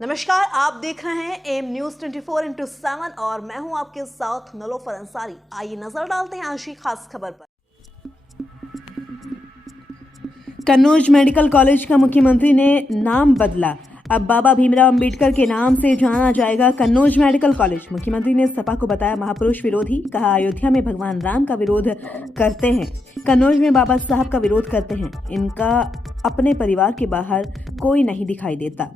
नमस्कार, आप देख रहे हैं एम न्यूज 24/7 और मैं हूं आपके साथ नलोफर अंसारी। आइए नजर डालते हैं आज की खास खबर पर। कन्नौज मेडिकल कॉलेज का मुख्यमंत्री ने नाम बदला। अब बाबा भीमराव अंबेडकर के नाम से जाना जाएगा कन्नौज मेडिकल कॉलेज। मुख्यमंत्री ने सपा को बताया महापुरुष विरोधी। कहा, अयोध्या में भगवान राम का विरोध करते हैं, कन्नौज में बाबा साहब का विरोध करते हैं। इनका अपने परिवार के बाहर कोई नहीं दिखाई देता।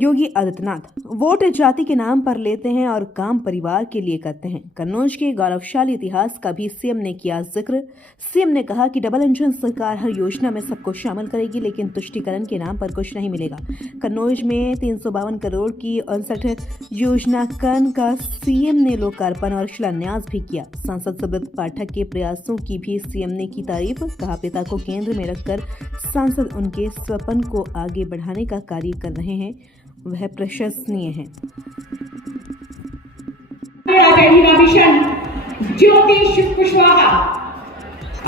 योगी आदित्यनाथ वोट जाति के नाम पर लेते हैं और काम परिवार के लिए करते हैं। कन्नौज के गौरवशाली इतिहास का भी सीएम ने किया जिक्र। सीएम ने कहा कि डबल इंजन सरकार हर योजना में सबको शामिल करेगी, लेकिन तुष्टीकरण के नाम पर कुछ नहीं मिलेगा। कन्नौज में 352 करोड़ की 59 योजना का सीएम ने लोकार्पण और शिलान्यास भी किया। सांसद सुब्रत पाठक के प्रयासों की भी सीएम ने की तारीफ। कहा, पिता को केंद्र में रखकर सांसद उनके स्वप्न को आगे बढ़ाने का कार्य कर रहे हैं, वह प्रशंसनीय है। मिशन ज्योति कुशवाहा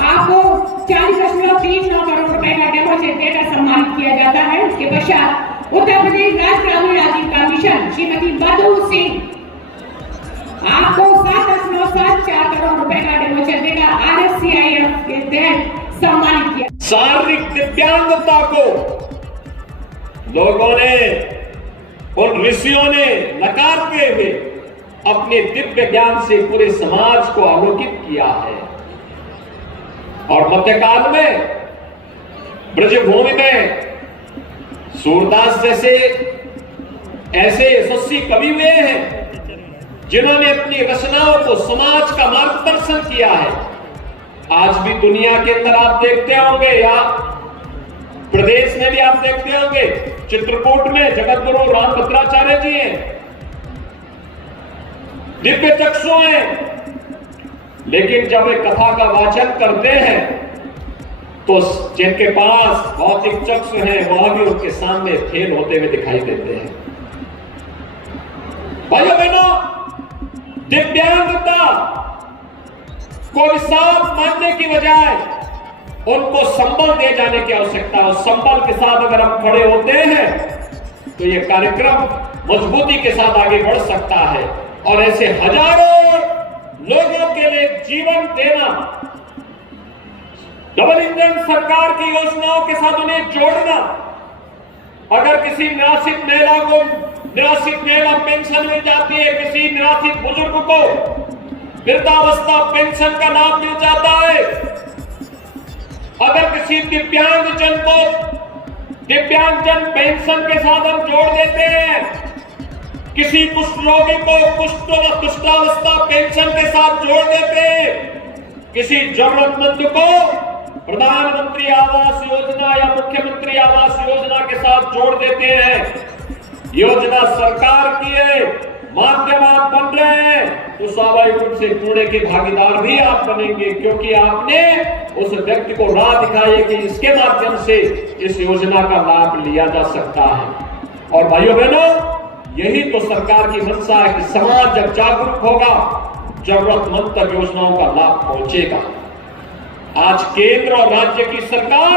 आपको 40.39 करोड़ रुपए का डेपोजिट देकर सम्मानित किया जाता है। उसके पश्चात उत्तर प्रदेश राज्य ग्रामीण आजीविका मिशन श्रीमती मधु सिंह आपको 7.974 करोड़ रुपए का डेपोजिट देकर RSCIF के तहत सम्मानित किया। शारीरिक दिव्यांगता को लोगों ने, उन ऋषियों ने नकारते हुए अपने दिव्य ज्ञान से पूरे समाज को आलोकित किया है। और मध्यकाल में ब्रजभूमि में सूरदास जैसे ऐसे यशस्वी कवि हुए हैं जिन्होंने अपनी रचनाओं को समाज का मार्गदर्शन किया है। आज भी दुनिया के अंदर आप देखते होंगे या प्रदेश में भी आप देखते होंगे, चित्रकूट में जगत गुरु रामभद्राचार्य जी हैं, दिव्य चक्षु हैं, लेकिन जब वे कथा का वाचन करते हैं तो जिनके पास भौतिक चक्षु हैं वह भी उनके सामने फेल होते हुए दिखाई देते हैं। भाइयों बहनों, दिव्यांगता को अभिशाप मानने की बजाय उनको संबल दे जाने की आवश्यकता है। संबल के साथ अगर हम खड़े होते हैं तो यह कार्यक्रम मजबूती के साथ आगे बढ़ सकता है और ऐसे हजारों लोगों के लिए जीवन देना, डबल इंजन सरकार की योजनाओं के साथ उन्हें जोड़ना। अगर किसी निराश्रित महिला को निराश्रित महिला पेंशन मिल जाती है, किसी निराश्रित बुजुर्ग को वृद्धावस्था पेंशन का लाभ मिल जाता है, अगर किसी दिव्यांगजन को दिव्यांगजन पेंशन के साथ हम जोड़ देते हैं, किसी कुष्ठ रोगी को कुष्ठावस्था पेंशन के साथ जोड़ देते हैं, किसी जरूरतमंद को प्रधानमंत्री आवास योजना या मुख्यमंत्री आवास योजना के साथ जोड़ देते हैं, योजना सरकार की है, माध्यम आप बन रहे हैं, तो स्वाभाविक रूप से कूड़े के भागीदार भी आप बनेंगे, क्योंकि आपने उस व्यक्ति को राह दिखाई है कि इसके माध्यम से इस योजना का लाभ लिया जा सकता है। और भाइयों बहनों, यही तो सरकार की मंशा है कि समाज जब जागरूक होगा, जरूरतमंद तक योजनाओं का लाभ पहुंचेगा। आज केंद्र और राज्य की सरकार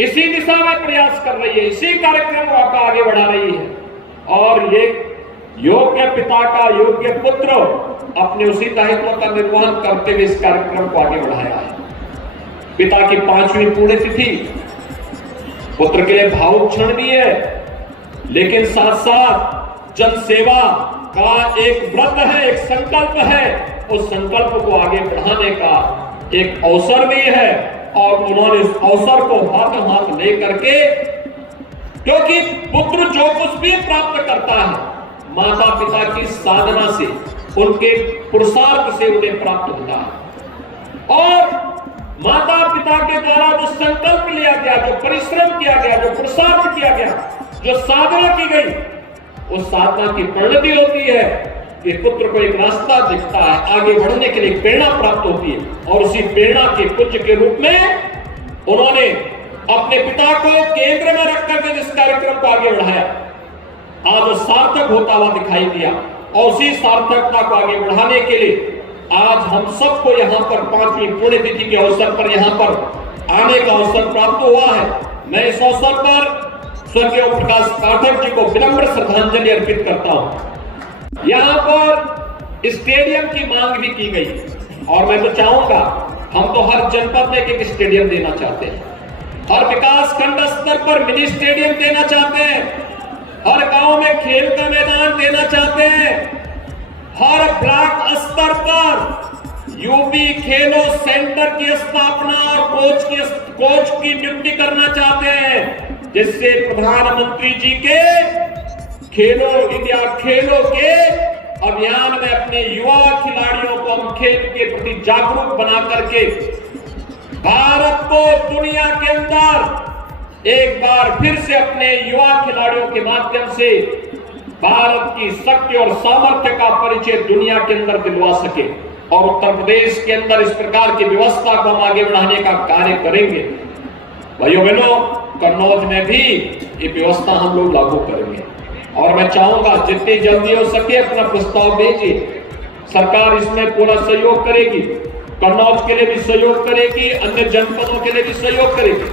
इसी दिशा में प्रयास कर रही है, इसी कार्यक्रम को आगे बढ़ा रही है और ये योग्य पिता का योग्य पुत्र अपने उसी दायित्व का निर्वहन करते हुए इस कार्यक्रम को आगे बढ़ाया है। पिता की 5वीं पुण्यतिथि पुत्र के लिए भावुक क्षण भी है, लेकिन साथ साथ जन सेवा का एक व्रत है, एक संकल्प है। उस संकल्प को आगे बढ़ाने का एक अवसर भी है और उन्होंने इस अवसर को हाथों हाथ लेकर के, क्योंकि पुत्र जो कुछ भी प्राप्त करता है माता पिता की साधना से, उनके पुरुषार्थ से उन्हें प्राप्त होता है। और माता पिता के द्वारा जो संकल्प लिया गया, जो परिश्रम किया गया, जो पुरुषार्थ किया गया, जो साधना की गई, उस साधना की परिणति होती है कि पुत्र को एक रास्ता दिखता है, आगे बढ़ने के लिए प्रेरणा प्राप्त होती है और उसी प्रेरणा के पुंज के रूप में उन्होंने अपने पिता को केंद्र में रखकर इस कार्यक्रम को आगे बढ़ाया। आज वो सार्थक होता हुआ दिखाई दिया और उसी सार्थकता को आगे बढ़ाने के लिए आज हम सबको यहाँ पर 5वीं पुण्यतिथि के अवसर पर यहाँ पर आने का अवसर प्राप्त हुआ है। मैं इस अवसर पर स्वर्गीय ओम प्रकाश पाठक जी को विनम्र श्रद्धांजलि अर्पित करता हूं। यहां पर स्टेडियम की मांग भी की गई और मैं तो चाहूंगा, हम तो हर जनपद में एक स्टेडियम देना चाहते हैं, हर विकास खंड स्तर पर मिनी स्टेडियम देना चाहते हैं, हर गांव में खेल का मैदान देना चाहते हैं, हर ब्लॉक स्तर पर यूपी खेलो सेंटर की स्थापना और कोच की नियुक्ति करना चाहते हैं, जिससे प्रधानमंत्री जी के खेलो इंडिया खेलो के अभियान में अपने युवा खिलाड़ियों को हम खेल के प्रति जागरूक बना करके भारत को दुनिया के अंदर एक बार फिर से अपने युवा खिलाड़ियों के माध्यम से भारत की शक्ति और सामर्थ्य का परिचय दुनिया के अंदर दिलवा सके। और उत्तर प्रदेश के अंदर इस प्रकार की व्यवस्था को हम आगे बढ़ाने का कार्य करेंगे। भाइयों बहनों, कन्नौज में भी ये व्यवस्था हम लोग लागू करेंगे और मैं चाहूंगा जितनी जल्दी हो सके अपना प्रस्ताव भेजिए। सरकार इसमें पूरा सहयोग करेगी, कन्नौज के लिए भी सहयोग करेगी, अन्य जनपदों के लिए भी सहयोग करेगी।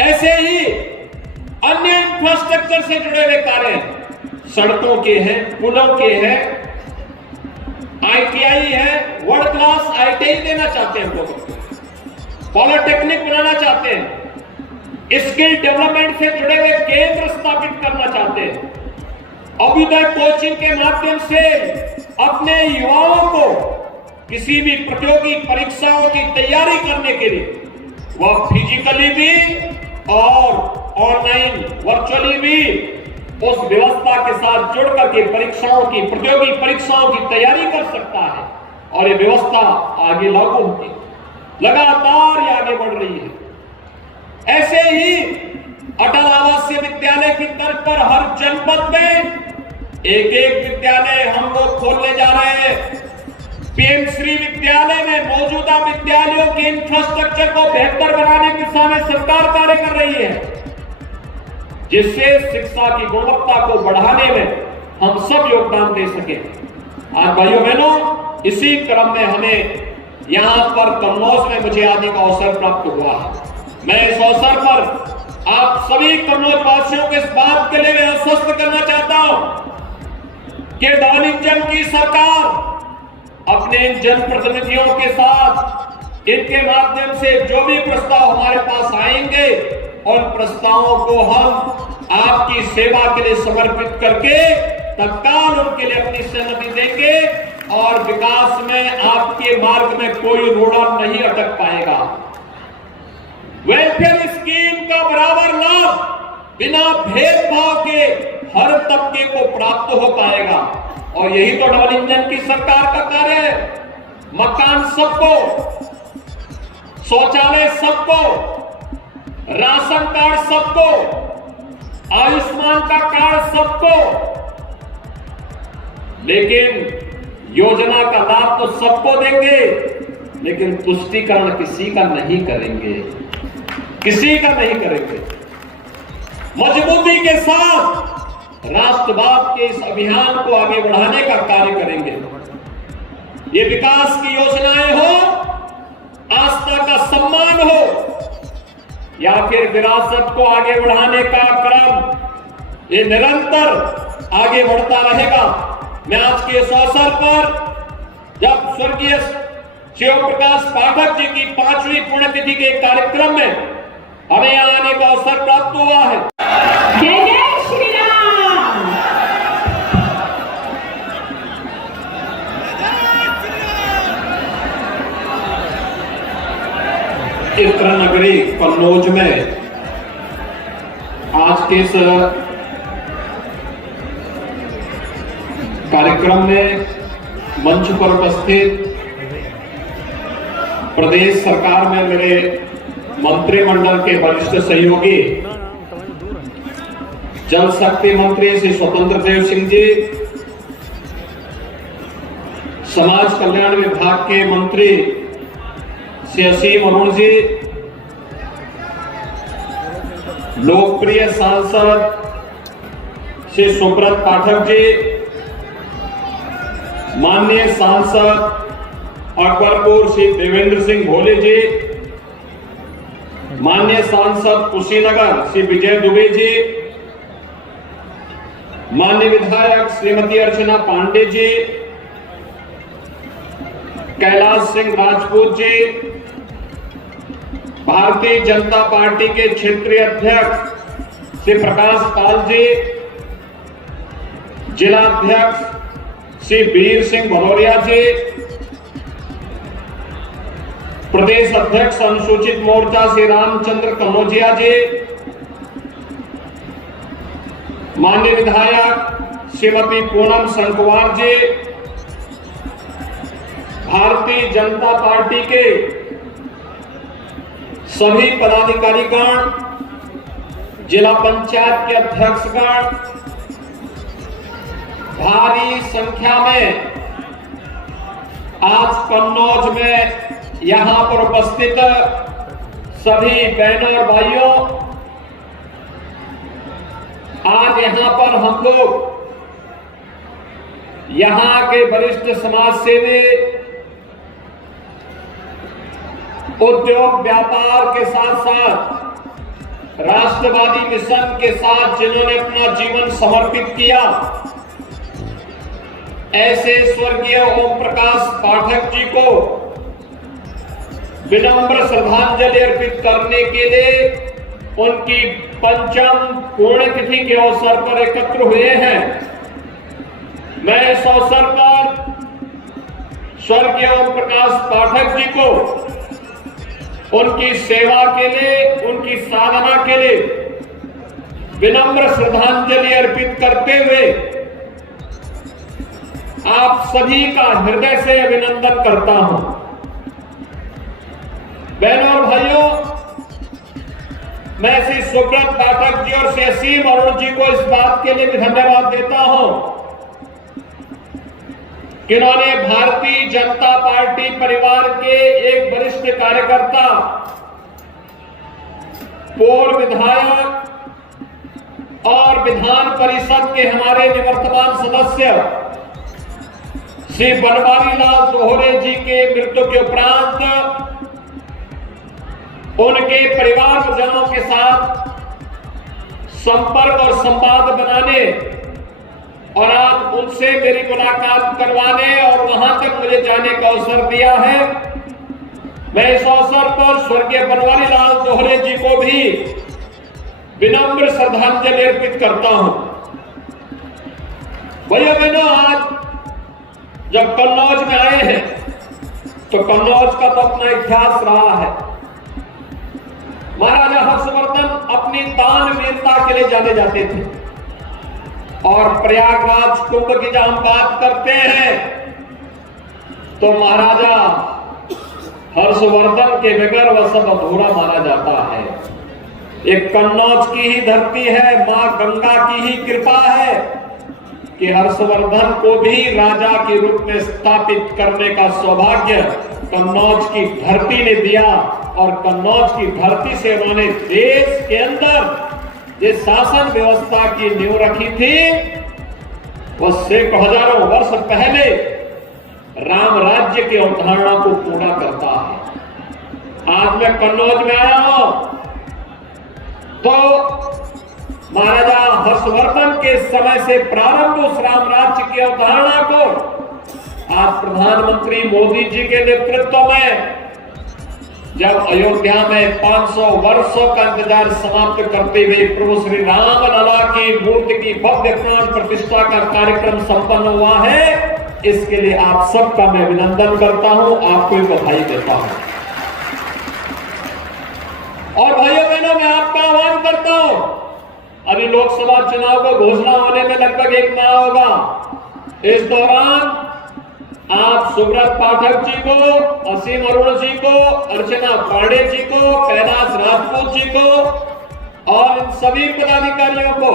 ऐसे ही अन्य इंफ्रास्ट्रक्चर से जुड़े हुए कार्य, सड़कों के हैं, पुलों के हैं, ITI है, वर्ल्ड क्लास ITI देना चाहते हैं लोग, पॉलिटेक्निक बनाना चाहते हैं, स्किल डेवलपमेंट से जुड़े हुए केंद्र स्थापित करना चाहते हैं, अभ्युदय कोचिंग के माध्यम से अपने युवाओं को किसी भी प्रतियोगी परीक्षाओं की तैयारी करने के लिए वह फिजिकली भी और ऑनलाइन वर्चुअली भी उस व्यवस्था के साथ जुड़ करके परीक्षाओं की प्रतियोगी परीक्षाओं की तैयारी कर सकता है और ये व्यवस्था आगे लागू होगी, लगातार ये आगे बढ़ रही है। ऐसे ही अटल आवासीय विद्यालय की तर्ज पर हर जनपद में एक एक विद्यालय हम लोग खोलने जा रहे हैं। पीएम श्री विद्यालय में मौजूदा विद्यालयों के इंफ्रास्ट्रक्चर को बेहतर बनाने की दिशा में सरकार कार्य कर रही है, जिससे शिक्षा की गुणवत्ता को बढ़ाने में हम सब योगदान दे सके। आज भाइयों बहनों, इसी क्रम में हमें यहां पर कन्नौज में मुझे आने का अवसर प्राप्त हुआ है। मैं इस अवसर पर आप सभी कन्नौज वासियों को इस बात के लिए मैं आश्वस्त करना चाहता हूं कि डबल इंजन की सरकार अपने जनप्रतिनिधियों के साथ इनके माध्यम से जो भी प्रस्ताव हमारे पास आएंगे उन प्रस्तावों को हम आपकी सेवा के लिए समर्पित करके तत्काल उनके लिए अपनी सहमति देंगे और विकास में आपके मार्ग में कोई रोड़ा नहीं अटक पाएगा। वेलफेयर स्कीम का बराबर लाभ बिना भेदभाव के हर तबके को प्राप्त हो पाएगा और यही तो डबल इंजन की सरकार का कार्य है। मकान सबको, शौचालय सबको, राशन कार्ड सबको, आयुष्मान का कार्ड सबको, लेकिन योजना का लाभ तो सबको देंगे, लेकिन तुष्टीकरण किसी का नहीं करेंगे, किसी का नहीं करेंगे। मजबूती के साथ राष्ट्रवाद के इस अभियान को आगे बढ़ाने का कार्य करेंगे। ये विकास की योजनाएं हो, आस्था का सम्मान हो या फिर विरासत को आगे बढ़ाने का क्रम, ये निरंतर आगे बढ़ता रहेगा। मैं आज के इस अवसर पर जब स्वर्गीय शिव प्रकाश पाठक जी की 5वीं पुण्यतिथि के कार्यक्रम में हमें यहाँ आने का अवसर प्राप्त हुआ है। जय जय श्री राम। चित्र नगरी कन्नौज में आज के इस कार्यक्रम में मंच पर उपस्थित प्रदेश सरकार में मेरे मंत्रिमंडल के वरिष्ठ सहयोगी जल शक्ति मंत्री श्री स्वतंत्र देव सिंह जी, समाज कल्याण विभाग के मंत्री श्री असीम अरुण जी, लोकप्रिय सांसद श्री सुब्रत पाठक जी, माननीय सांसद अकबरपुर श्री देवेंद्र सिंह भोले जी, माननीय सांसद कुशीनगर श्री विजय दुबे जी, माननीय विधायक श्रीमती अर्चना पांडे जी, कैलाश सिंह राजपूत जी, भारतीय जनता पार्टी के क्षेत्रीय अध्यक्ष श्री प्रकाश पाल जी, जिला अध्यक्ष श्री वीर सिंह भदौरिया जी, प्रदेश अध्यक्ष अनुसूचित मोर्चा श्री रामचंद्र कनौजिया जी, माननीय विधायक श्रीमती पूनम संकवार जी, भारतीय जनता पार्टी के सभी पदाधिकारीगण, जिला पंचायत के अध्यक्षगण, भारी संख्या में आज कन्नौज में यहां पर उपस्थित सभी बहनों और भाइयों, आज यहां पर हम लोग यहां के वरिष्ठ समाज सेवी, उद्योग व्यापार के साथ साथ राष्ट्रवादी मिशन के साथ जिन्होंने अपना जीवन समर्पित किया, ऐसे स्वर्गीय ओम प्रकाश पाठक जी को विनम्र श्रद्धांजलि अर्पित करने के लिए उनकी 5वीं पुण्यतिथि के अवसर पर एकत्र हुए हैं। मैं इस अवसर पर स्वर्गीय ओम प्रकाश पाठक जी को उनकी सेवा के लिए, उनकी साधना के लिए विनम्र श्रद्धांजलि अर्पित करते हुए आप सभी का हृदय से अभिनंदन करता हूं। बहनों और भाइयों, मैं श्री सुब्रत पाठक जी और श्री असीम अरुण जी को इस बात के लिए भी धन्यवाद देता हूं कि उन्होंने भारतीय जनता पार्टी परिवार के एक वरिष्ठ कार्यकर्ता, पूर्व विधायक और विधान परिषद के हमारे निवर्तमान सदस्य श्री बनवारी लाल दोहरे जी के मृत्यु के उपरांत उनके परिवारजनों के साथ संपर्क और संवाद बनाने और आज उनसे मेरी मुलाकात करवाने और वहां तक मुझे जाने का अवसर दिया है। मैं इस अवसर पर स्वर्गीय बनवारी लाल दोहरे जी को भी विनम्र श्रद्धांजलि अर्पित करता हूं। भैया बहनों, आज जब कन्नौज में आए हैं तो कन्नौज का तो अपना इतिहास रहा है। महाराजा हर्षवर्धन अपनी दानवीरता के लिए जाने जाते थे और प्रयागराज कुंभ की जब हम बात करते हैं तो महाराजा हर्षवर्धन के बगैर वह सब अधूरा माना जाता है। एक कन्नौज की ही धरती है, मां गंगा की ही कृपा है कि हर्षवर्धन को भी राजा के रूप में स्थापित करने का सौभाग्य कन्नौज की धरती ने दिया और कन्नौज की धरती से उन्होंने देश के अंदर ये शासन व्यवस्था की नींव रखी थी, वह सैकड़ों हजारों वर्ष पहले राम राज्य की अवधारणा को पूरा करता है। आज मैं कन्नौज में आया हूं तो महाराजा हर्षवर्धन के समय से प्रारंभ उस राम राज्य की अवधारणा को आज प्रधानमंत्री मोदी जी के नेतृत्व में जब अयोध्या में 500 वर्षों का इंतजार समाप्त करते हुए प्रभु श्री राम लला की मूर्ति की भव्य प्राण प्रतिष्ठा का कार्यक्रम संपन्न हुआ है, इसके लिए आप सबका मैं अभिनंदन करता हूं, आपको बधाई देता हूं। और भाइयों बहनों, मैं आपका आह्वान करता हूं, अभी लोकसभा चुनाव को घोषणा होने में लगभग 1 माह होगा। इस दौरान आप सुब्रत पाठक जी को, असीम अरुण जी को, अर्चना पांडे जी को, कैलाश राजपूत जी को और इन सभी पदाधिकारियों को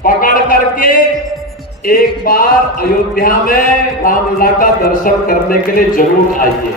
पकड़ करके एक बार अयोध्या में रामलला का दर्शन करने के लिए जरूर आइए।